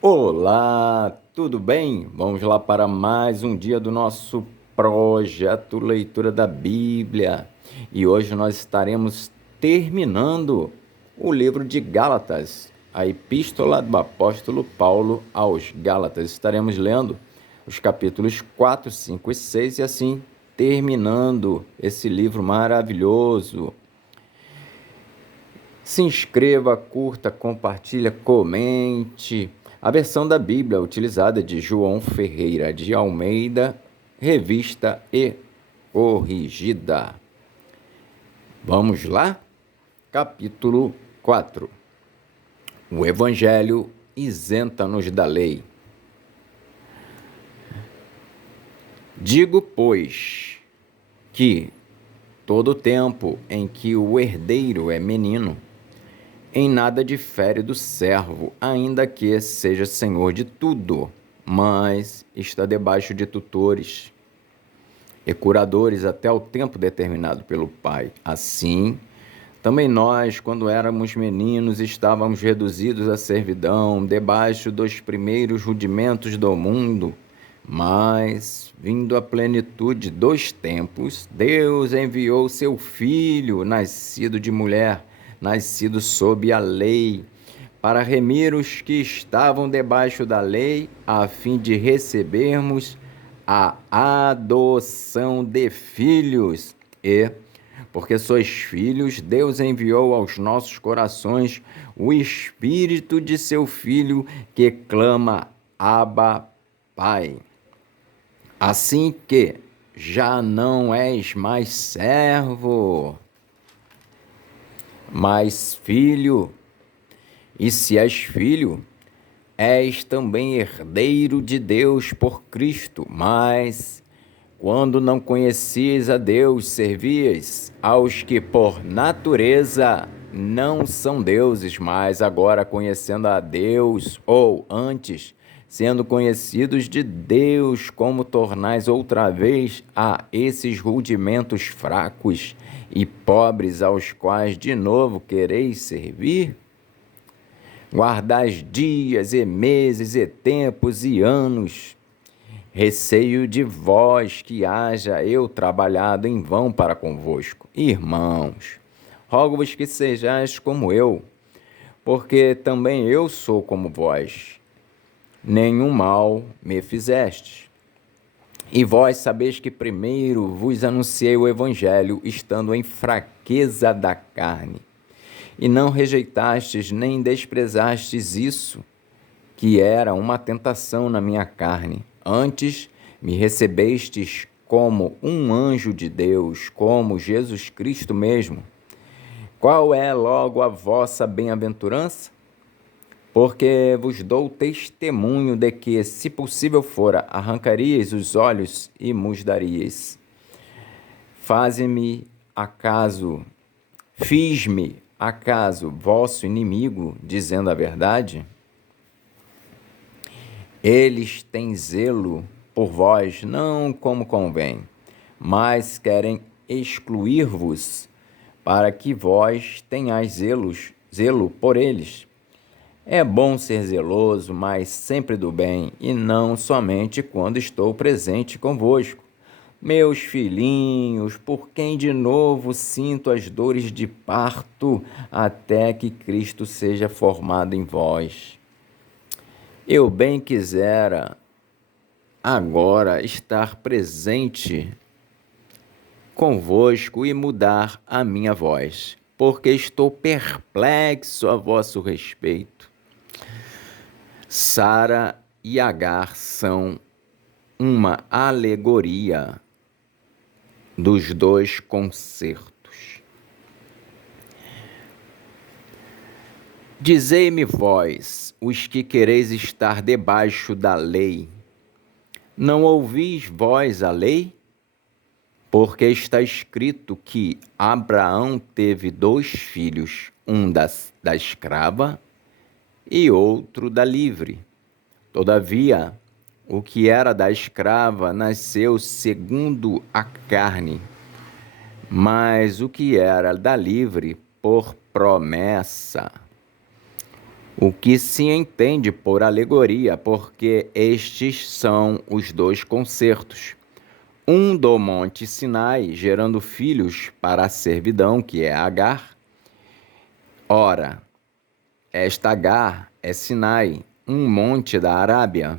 Olá, tudo bem? Vamos lá para mais um dia do nosso projeto Leitura da Bíblia. E hoje nós estaremos terminando o livro de Gálatas, a Epístola do Apóstolo Paulo aos Gálatas. Estaremos lendo os capítulos 4, 5 e 6 e assim terminando esse livro maravilhoso. Se inscreva, curta, compartilha, comente. A versão da Bíblia utilizada é de João Ferreira de Almeida, revista e corrigida. Vamos lá? Capítulo 4. O Evangelho isenta-nos da lei. Digo, pois, que todo tempo em que o herdeiro é menino, em nada difere do servo, ainda que seja senhor de tudo, mas está debaixo de tutores e curadores até o tempo determinado pelo Pai. Assim, também nós, quando éramos meninos, estávamos reduzidos à servidão, debaixo dos primeiros rudimentos do mundo. Mas, vindo a plenitude dos tempos, Deus enviou seu Filho, nascido de mulher, nascido sob a lei, para remir os que estavam debaixo da lei, a fim de recebermos a adoção de filhos. E, porque sois filhos, Deus enviou aos nossos corações o Espírito de seu Filho, que clama: Abba, Pai. Assim que já não és mais servo, mas filho. E se és filho, és também herdeiro de Deus por Cristo. Mas, quando não conhecias a Deus, servias aos que por natureza não são deuses, mas agora conhecendo a Deus, ou antes, sendo conhecidos de Deus, como tornais outra vez a esses rudimentos fracos e pobres aos quais de novo quereis servir? Guardais dias e meses e tempos e anos. Receio de vós que haja eu trabalhado em vão para convosco. Irmãos, rogo-vos que sejais como eu, porque também eu sou como vós. Nenhum mal me fizestes. E vós sabeis que primeiro vos anunciei o Evangelho, estando em fraqueza da carne. E não rejeitastes nem desprezastes isso, que era uma tentação na minha carne. Antes, me recebestes como um anjo de Deus, como Jesus Cristo mesmo. Qual é logo a vossa bem-aventurança? Porque vos dou testemunho de que, se possível fora, arrancaríeis os olhos e mos daríeis. Fiz-me acaso vosso inimigo, dizendo a verdade? Eles têm zelo por vós, não como convém, mas querem excluir-vos, para que vós tenhais zelo por eles. É bom ser zeloso, mas sempre do bem, e não somente quando estou presente convosco. Meus filhinhos, por quem de novo sinto as dores de parto, até que Cristo seja formado em vós. Eu bem quisera agora estar presente convosco e mudar a minha voz, porque estou perplexo a vosso respeito. Sara e Agar são uma alegoria dos dois concertos. Dizei-me vós, os que quereis estar debaixo da lei, não ouvis vós a lei? Porque está escrito que Abraão teve 2 filhos, um da escrava e outro da livre. Todavia, o que era da escrava nasceu segundo a carne, mas o que era da livre por promessa. o que se entende por alegoria, porque estes são os dois concertos. Um do Monte Sinai, gerando filhos para a servidão, que é Agar. Ora, esta Agar é Sinai, um monte da Arábia,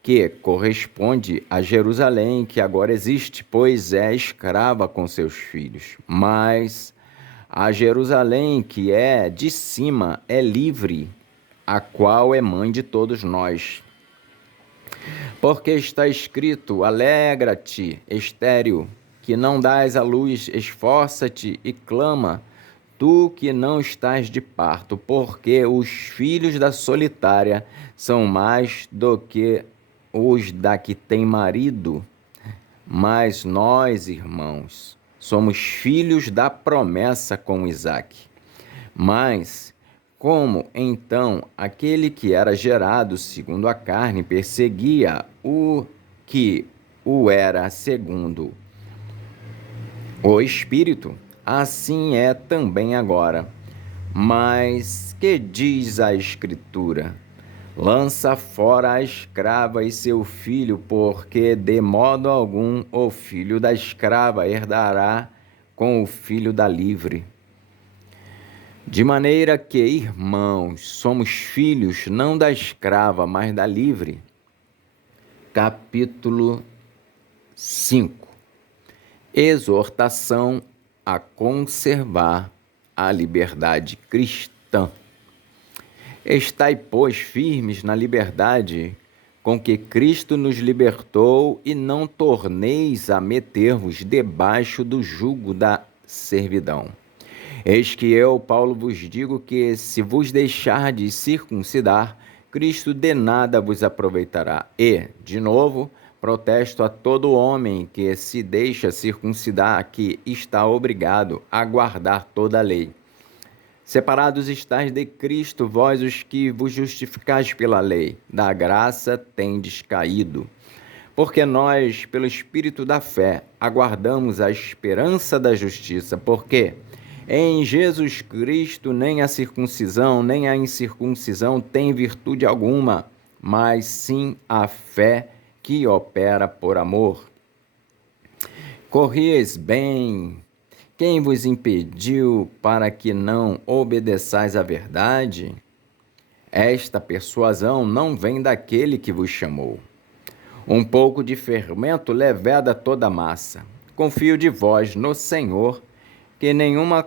que corresponde a Jerusalém, que agora existe, pois é escrava com seus filhos. Mas a Jerusalém, que é de cima, é livre, a qual é mãe de todos nós. Porque está escrito: alegra-te, estéril, que não dás à luz, esforça-te e clama, tu que não estás de parto, porque os filhos da solitária são mais do que os da que tem marido. Mas nós, irmãos, somos filhos da promessa com Isaque. Mas como então aquele que era gerado segundo a carne perseguia o que o era segundo o Espírito, assim é também agora. Mas que diz a Escritura? Lança fora a escrava e seu filho, porque de modo algum o filho da escrava herdará com o filho da livre. De maneira que, irmãos, somos filhos não da escrava, mas da livre. Capítulo 5. Exortação a conservar a liberdade cristã. Estai, pois, firmes na liberdade com que Cristo nos libertou, e não torneis a meter-vos debaixo do jugo da servidão. Eis que eu, Paulo, vos digo que, se vos deixardes circuncidar, Cristo de nada vos aproveitará. E, de novo, protesto a todo homem que se deixa circuncidar, que está obrigado a guardar toda a lei. Separados estáis de Cristo, vós os que vos justificais pela lei, da graça tendes caído. Porque nós, pelo Espírito da fé, aguardamos a esperança da justiça, porque em Jesus Cristo nem a circuncisão, nem a incircuncisão tem virtude alguma, mas sim a fé que opera por amor. Corrieis bem. Quem vos impediu para que não obedeçais à verdade? Esta persuasão não vem daquele que vos chamou. Um pouco de fermento leveda toda a massa. Confio de vós no Senhor, que nenhuma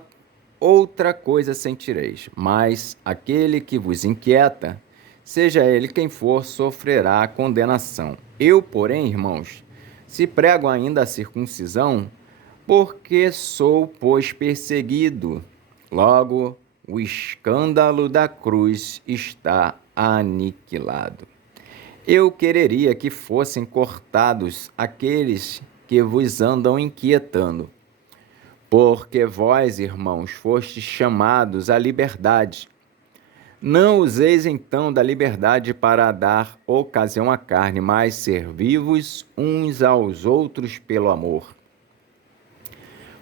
outra coisa sentireis, mas aquele que vos inquieta, seja ele quem for, sofrerá a condenação. Eu, porém, irmãos, se prego ainda a circuncisão, porque sou, pois, perseguido. Logo, o escândalo da cruz está aniquilado. Eu quereria que fossem cortados aqueles que vos andam inquietando, porque vós, irmãos, fostes chamados à liberdade. Não useis então da liberdade para dar ocasião à carne, mas servi-vos uns aos outros pelo amor.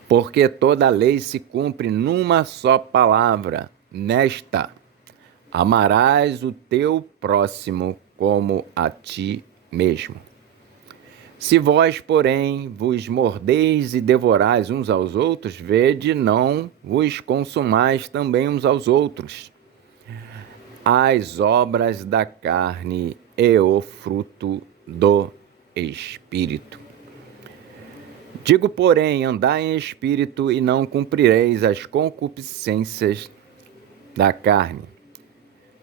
Porque toda a lei se cumpre numa só palavra, nesta: amarás o teu próximo como a ti mesmo. Se vós, porém, vos mordeis e devorais uns aos outros, vede, não vos consumais também uns aos outros. As obras da carne e o fruto do Espírito. Digo, porém, andai em espírito e não cumprireis as concupiscências da carne.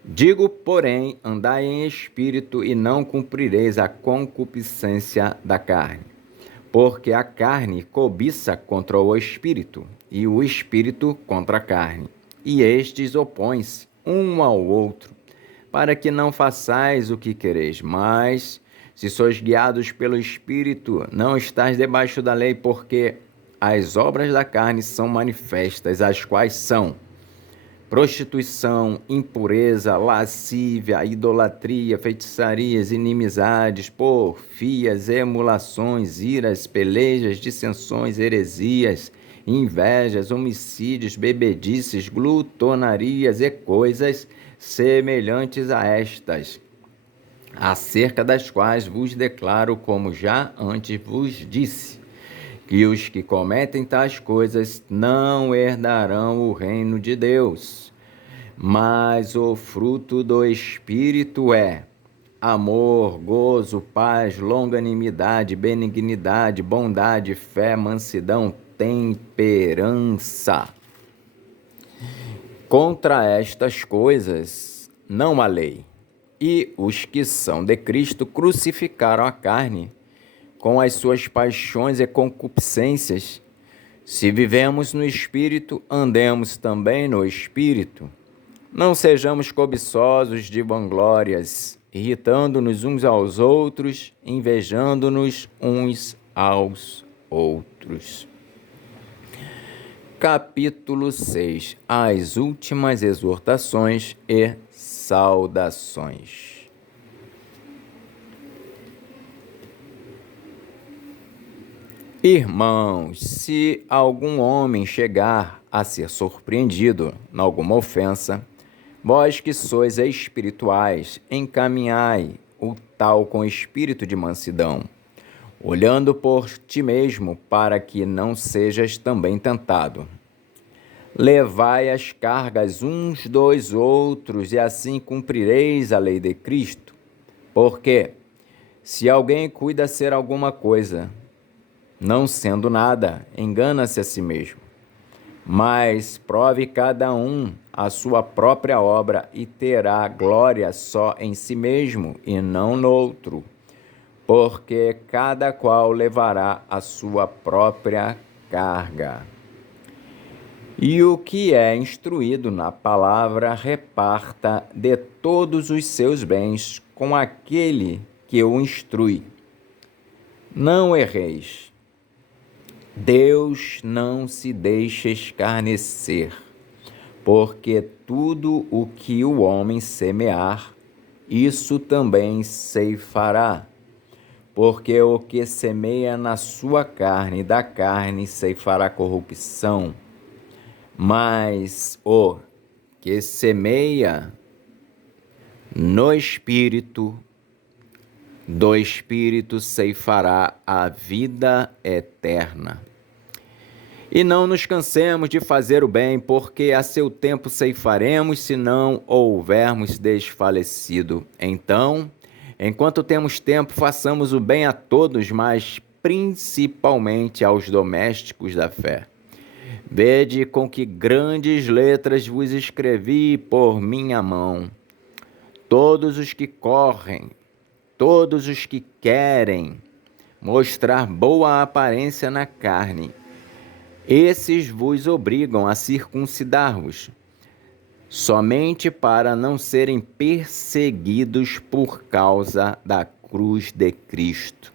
Digo, porém, andai em espírito e não cumprireis a concupiscência da carne. Porque a carne cobiça contra o espírito, e o espírito contra a carne. E estes opõem-se um ao outro, para que não façais o que quereis. Mas, se sois guiados pelo Espírito, não estáis debaixo da lei, porque as obras da carne são manifestas, as quais são prostituição, impureza, lascívia, idolatria, feitiçarias, inimizades, porfias, emulações, iras, pelejas, dissensões, heresias, invejas, homicídios, bebedices, glutonarias e coisas semelhantes a estas, acerca das quais vos declaro, como já antes vos disse, que os que cometem tais coisas não herdarão o reino de Deus. Mas o fruto do Espírito é amor, gozo, paz, longanimidade, benignidade, bondade, fé, mansidão, temperança. Contra estas coisas não há lei. E os que são de Cristo crucificaram a carne com as suas paixões e concupiscências. Se vivemos no Espírito, andemos também no Espírito. Não sejamos cobiçosos de vanglórias, irritando-nos uns aos outros, invejando-nos uns aos outros. Capítulo 6. As últimas exortações e saudações. Irmãos, se algum homem chegar a ser surpreendido em alguma ofensa, vós que sois espirituais, encaminhai o tal com espírito de mansidão, olhando por ti mesmo, para que não sejas também tentado. Levai as cargas uns dos outros, e assim cumprireis a lei de Cristo. Porque, se alguém cuida ser alguma coisa, não sendo nada, engana-se a si mesmo. Mas prove cada um a sua própria obra, e terá glória só em si mesmo e não no outro, porque cada qual levará a sua própria carga. E o que é instruído na palavra, reparta de todos os seus bens com aquele que o instrui. Não erreis. Deus não se deixa escarnecer, porque tudo o que o homem semear, isso também ceifará. Porque o que semeia na sua carne, da carne ceifará corrupção, mas o que semeia no Espírito, do Espírito ceifará a vida eterna. E não nos cansemos de fazer o bem, porque a seu tempo ceifaremos, se não houvermos desfalecido. Então, enquanto temos tempo, façamos o bem a todos, mas principalmente aos domésticos da fé. Vede com que grandes letras vos escrevi por minha mão. Todos os que correm, todos os que querem mostrar boa aparência na carne, esses vos obrigam a circuncidar-vos, somente para não serem perseguidos por causa da cruz de Cristo.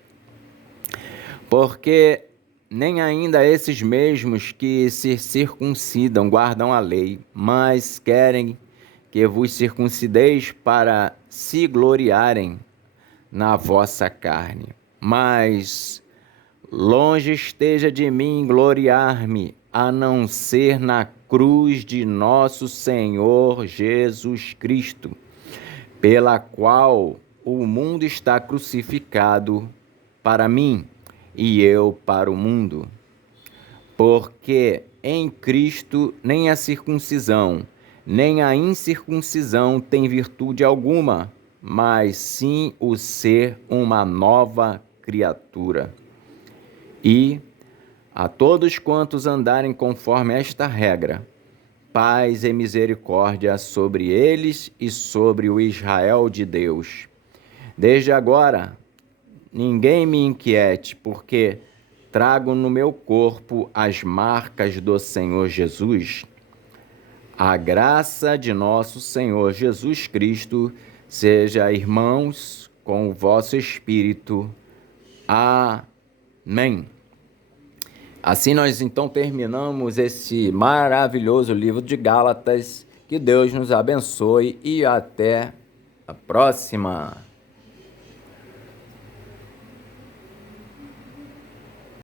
Porque nem ainda esses mesmos que se circuncidam guardam a lei, mas querem que vos circuncideis para se gloriarem na vossa carne. Mas longe esteja de mim gloriar-me, a não ser na cruz de nosso Senhor Jesus Cristo, pela qual o mundo está crucificado para mim, e eu para o mundo. Porque em Cristo nem a circuncisão, nem a incircuncisão tem virtude alguma, mas sim o ser uma nova criatura. E a todos quantos andarem conforme esta regra, paz e misericórdia sobre eles e sobre o Israel de Deus. Desde agora, ninguém me inquiete, porque trago no meu corpo as marcas do Senhor Jesus. A graça de nosso Senhor Jesus Cristo seja, irmãos, com o vosso espírito. Amém. Assim nós então terminamos esse maravilhoso livro de Gálatas. Que Deus nos abençoe e até a próxima.